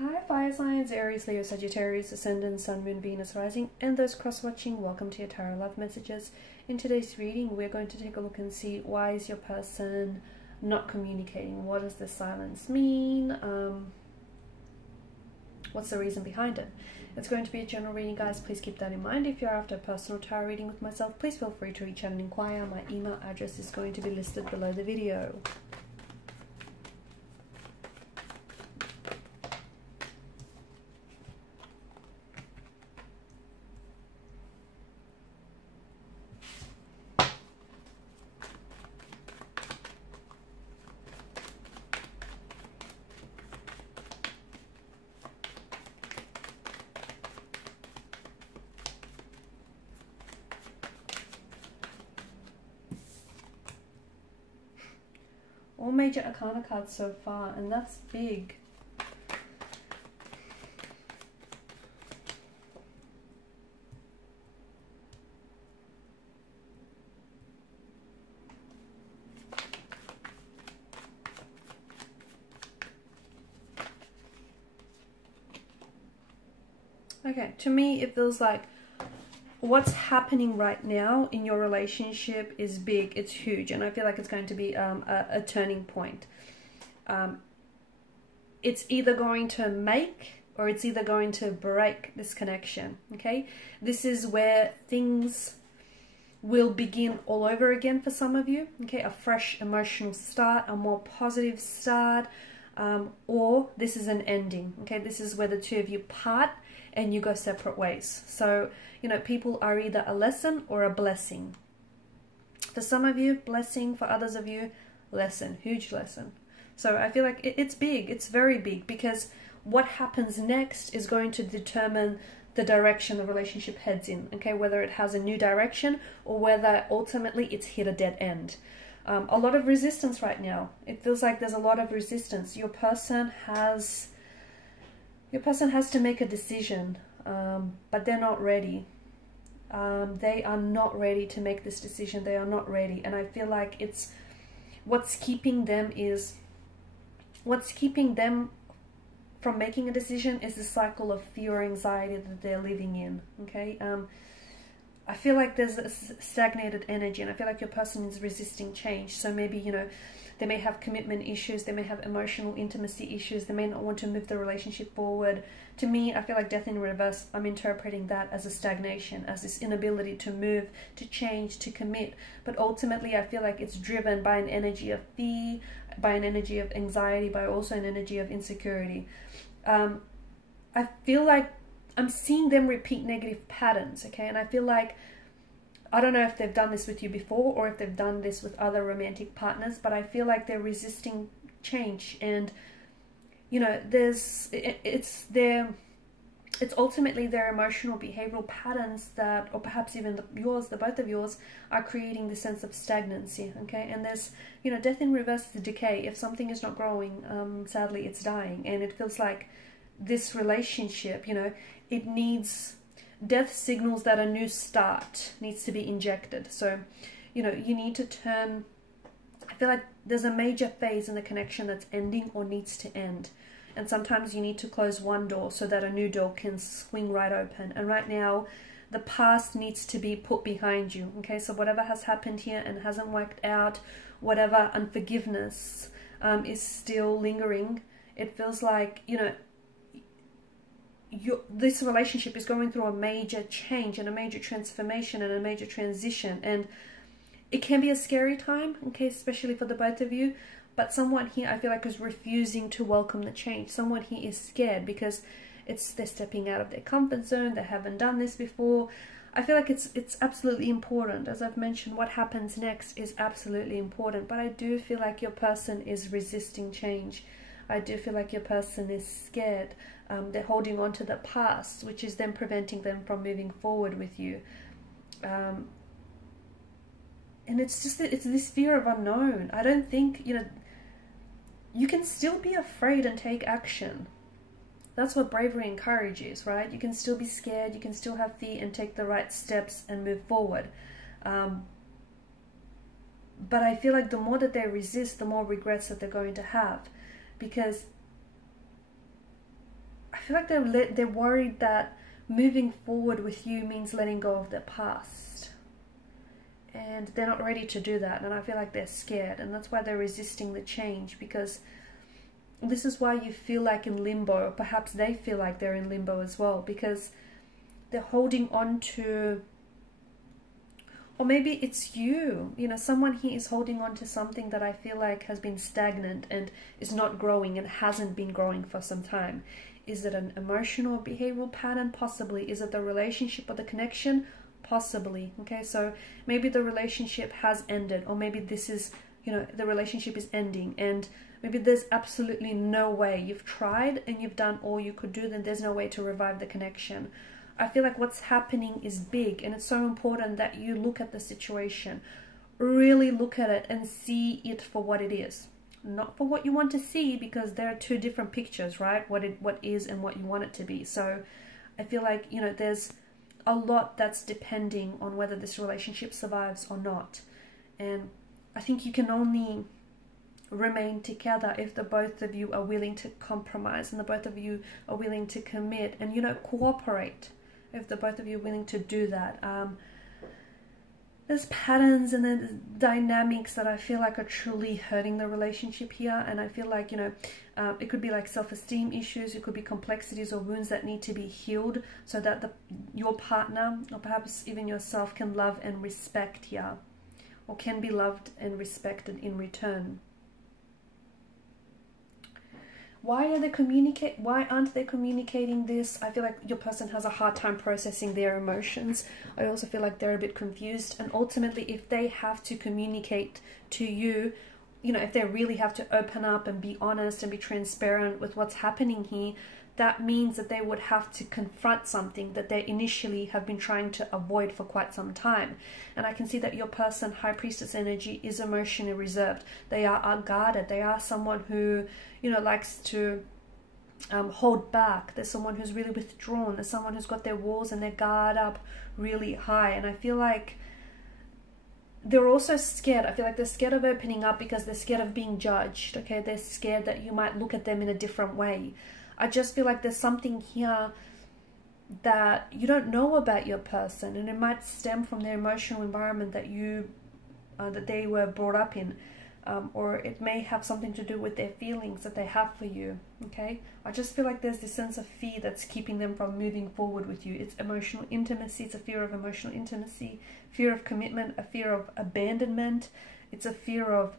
Hi fire signs, Aries, Leo, Sagittarius, Ascendant, Sun, Moon, Venus, Rising, and those cross-watching. Welcome to your Tarot Love Messages. In today's reading, we're going to take a look and see why is your person not communicating? What does this silence mean? What's the reason behind it? It's going to be a general reading, guys. Please keep that in mind. If you're after a personal tarot reading with myself, please feel free to reach out and inquire. My email address is going to be listed below the video. All major arcana cards so far, and that's big. Okay, to me it feels like what's happening right now in your relationship is big, it's huge, and I feel like it's going to be a turning point. It's either going to make or it's either going to break this connection, okay? This is where things will begin all over again for some of you, okay? A fresh emotional start, a more positive start, or this is an ending, okay? This is where the two of you part and you go separate ways. So, you know, people are either a lesson or a blessing. For some of you, blessing. For others of you, lesson, huge lesson. So I feel like it's big, it's very big, because what happens next is going to determine the direction the relationship heads in, okay? Whether it has a new direction or whether ultimately it's hit a dead end. A lot of resistance right now. It feels like there's a lot of resistance. Your person has to make a decision, but they're not ready. They are not ready to make this decision. They are not ready. And I feel like it's what's keeping them from making a decision is the cycle of fear or anxiety that they're living in, okay? I feel like there's a stagnated energy, and I feel like your person is resisting change. So maybe, you know, they may have commitment issues, they may have emotional intimacy issues, they may not want to move the relationship forward. To me, I feel like death in reverse, I'm interpreting that as a stagnation, as this inability to move, to change, to commit. But ultimately, I feel like it's driven by an energy of fear, by an energy of anxiety, by also an energy of insecurity. I feel like I'm seeing them repeat negative patterns, okay? And I feel like, I don't know if they've done this with you before or if they've done this with other romantic partners, but I feel like they're resisting change. And, you know, it's ultimately their emotional behavioral patterns that, or perhaps even the both of yours, are creating the sense of stagnancy, okay? And there's, you know, death in reverse is decay. If something is not growing, sadly it's dying. And it feels like this relationship, you know, it needs, death signals that a new start needs to be injected. So, you know, you need to turn, I feel like there's a major phase in the connection that's ending or needs to end. And sometimes you need to close one door so that a new door can swing right open. And right now, the past needs to be put behind you, okay? So whatever has happened here and hasn't worked out, whatever unforgiveness is still lingering, it feels like, you know, this relationship is going through a major change and a major transformation and a major transition, and it can be a scary time, okay, especially for the both of you. But someone here, I feel like, is refusing to welcome the change. Someone here is scared because they're stepping out of their comfort zone. They haven't done this before. I feel like it's absolutely important. As I've mentioned, what happens next is absolutely important. But I do feel like your person is resisting change. I do feel like your person is scared. They're holding on to the past, which is then preventing them from moving forward with you. And it's just, it's this fear of unknown. I don't think, you know, you can still be afraid and take action. That's what bravery and courage is, right? You can still be scared, you can still have fear and take the right steps and move forward. But I feel like the more that they resist, the more regrets that they're going to have. Because feel like they're worried that moving forward with you means letting go of their past. And they're not ready to do that. And I feel like they're scared. And that's why they're resisting the change, because this is why you feel like in limbo, or perhaps they feel like they're in limbo as well, because they're holding on to, or maybe it's you, you know, someone here is holding on to something that I feel like has been stagnant and is not growing and hasn't been growing for some time. Is it an emotional or behavioral pattern? Possibly. Is it the relationship or the connection? Possibly. Okay, so maybe the relationship has ended, or maybe this is, you know, the relationship is ending, and maybe there's absolutely no way. You've tried and you've done all you could do, then there's no way to revive the connection. I feel like what's happening is big, and it's so important that you look at the situation, really look at it and see it for what it is. Not for what you want to see, because there are two different pictures, right? What is and what you want it to be. So I feel like, you know, there's a lot that's depending on whether this relationship survives or not. And I think you can only remain together if the both of you are willing to compromise, and the both of you are willing to commit and, you know, cooperate. If the both of you are willing to do that. There's patterns and there's dynamics that I feel like are truly hurting the relationship here. And I feel like, you know, it could be like self-esteem issues. It could be complexities or wounds that need to be healed, so that your partner, or perhaps even yourself, can love and respect here, or can be loved and respected in return. Why aren't they communicating this? I feel like your person has a hard time processing their emotions. I also feel like they're a bit confused. And ultimately, if they have to communicate to you, you know, if they really have to open up and be honest and be transparent with what's happening here, that means that they would have to confront something that they initially have been trying to avoid for quite some time. And I can see that your person, High Priestess energy, is emotionally reserved. They are guarded. They are someone who, you know, likes to hold back. There's someone who's really withdrawn. There's someone who's got their walls and their guard up really high. And I feel like they're also scared. I feel like they're scared of opening up because they're scared of being judged. Okay, they're scared that you might look at them in a different way. I just feel like there's something here that you don't know about your person, and it might stem from their emotional environment that that they were brought up in, or it may have something to do with their feelings that they have for you. Okay, I just feel like there's this sense of fear that's keeping them from moving forward with you. It's emotional intimacy. It's a fear of emotional intimacy, fear of commitment, a fear of abandonment. It's a fear of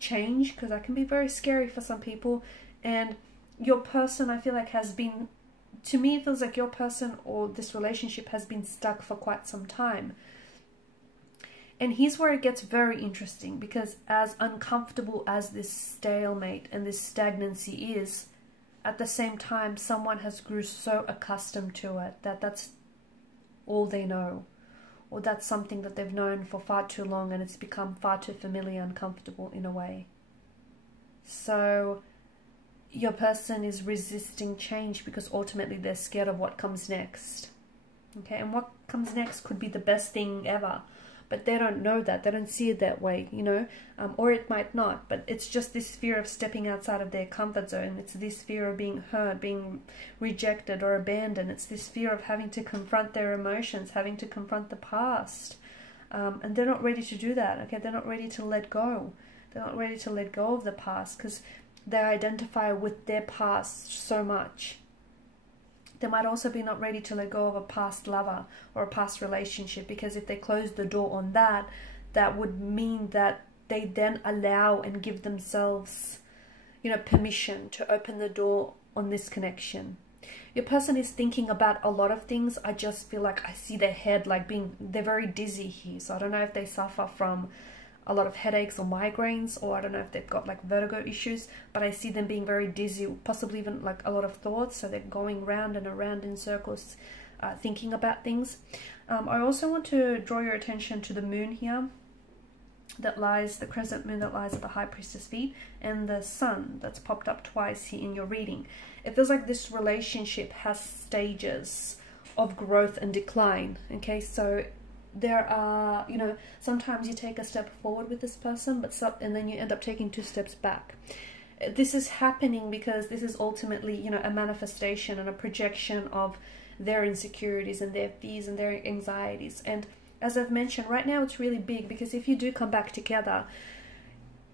change, because that can be very scary for some people. And your person, I feel like, has been, to me, it feels like your person or this relationship has been stuck for quite some time. And here's where it gets very interesting, because as uncomfortable as this stalemate and this stagnancy is, at the same time, someone has grew so accustomed to it that that's all they know, or that's something that they've known for far too long, and it's become far too familiar and comfortable in a way. So your person is resisting change because ultimately they're scared of what comes next. Okay, and what comes next could be the best thing ever, but they don't know that. They don't see it that way, you know, or it might not, but it's just this fear of stepping outside of their comfort zone. It's this fear of being hurt, being rejected or abandoned. It's this fear of having to confront their emotions, having to confront the past, and they're not ready to do that. Okay, they're not ready to let go. They're not ready to let go of the past because they identify with their past so much. They might also be not ready to let go of a past lover or a past relationship, because if they close the door on that, that would mean that they then allow and give themselves, you know, permission to open the door on this connection. Your person is thinking about a lot of things. I just feel like I see their head like they're very dizzy here. So I don't know if they suffer from a lot of headaches or migraines, or I don't know if they've got like Virgo issues, but I see them being very dizzy, possibly even like a lot of thoughts, so they're going round and around in circles, thinking about things. I also want to draw your attention to the moon here, the crescent moon that lies at the High Priestess feet, and the sun that's popped up twice here in your reading. It feels like this relationship has stages of growth and decline. Okay, so there are, you know, sometimes you take a step forward with this person, and then you end up taking 2 steps back. this is happening because this is ultimately, you know, a manifestation and a projection of their insecurities and their fears and their anxieties. And as I've mentioned, right now it's really big, because if you do come back together,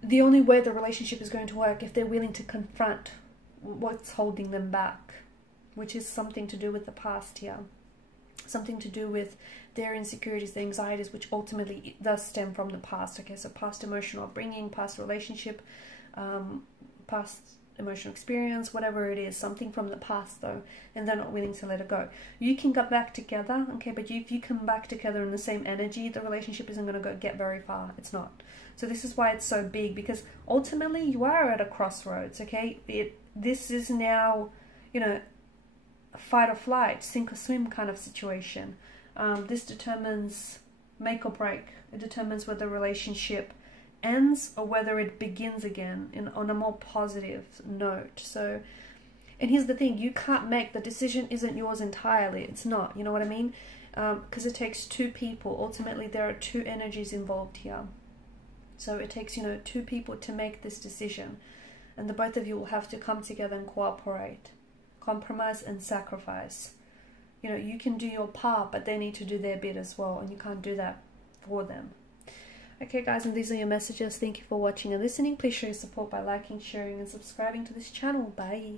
the only way the relationship is going to work if they're willing to confront what's holding them back, which is something to do with the past here, something to do with their insecurities, their anxieties, which ultimately does stem from the past. Okay, so past emotional upbringing, past relationship, past emotional experience, whatever it is, something from the past though, and they're not willing to let it go. You can get back together, okay, but if you come back together in the same energy, the relationship isn't going to get very far. It's not. So this is why it's so big, because ultimately you are at a crossroads, okay? This is now, you know, a fight or flight, sink or swim kind of situation. This determines make or break. It determines whether the relationship ends or whether it begins again on a more positive note. So, and here's the thing, you can't make, the decision isn't yours entirely. It's not, you know what I mean? Because it takes two people. Ultimately, there are two energies involved here. So it takes, you know, two people to make this decision. And the both of you will have to come together and cooperate, compromise and sacrifice. You know, you can do your part, but they need to do their bit as well, and you can't do that for them. Okay guys, and these are your messages. Thank you for watching and listening. Please show your support by liking, sharing and subscribing to this channel. Bye.